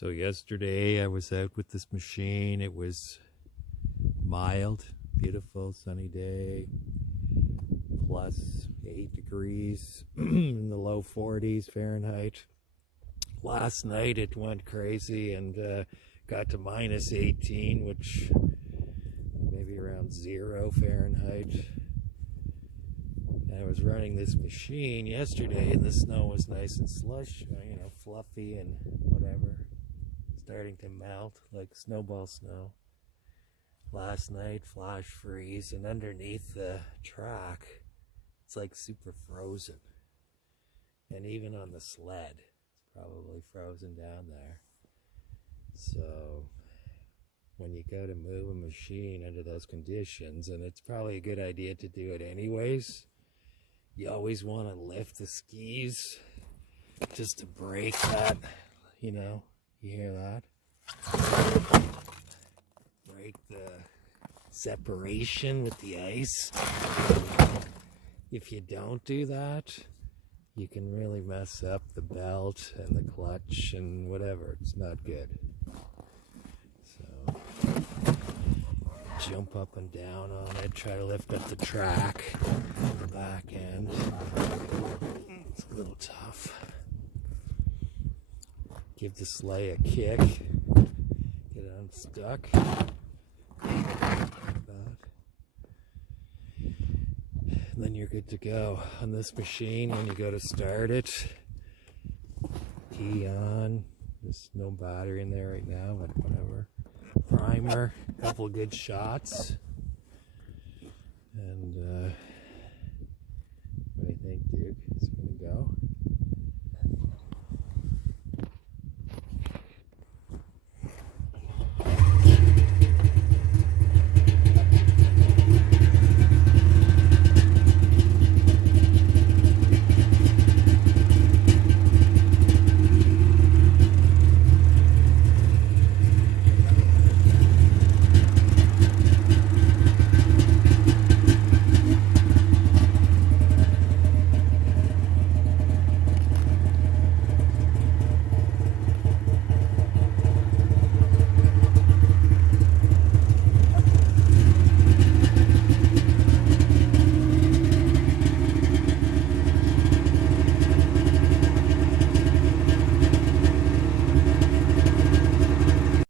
So yesterday I was out with this machine. It was mild, beautiful, sunny day, plus 8 degrees in the low 40s Fahrenheit. Last night it went crazy and got to minus 18, which maybe around 0 Fahrenheit. And I was running this machine yesterday and the snow was nice and slush, you know, fluffy and whatever, starting to melt like snowball snow. Last night, flash freeze, and underneath the track, it's like super frozen. And even on the sled, it's probably frozen down there. So when you go to move a machine under those conditions, and it's probably a good idea to do it anyways, you always want to lift the skis just to break that, you know, you hear that? Break the separation with the ice. If you don't do that, you can really mess up the belt and the clutch and whatever. It's not good. So jump up and down on it, try to lift up the track, the back end. It's a little tough. Give the sleigh a kick, get it unstuck. Like that. And then you're good to go. On this machine, when you go to start it, key on. There's no battery in there right now, but whatever. Primer, a couple of good shots. And what do you think, Duke? Is it gonna go?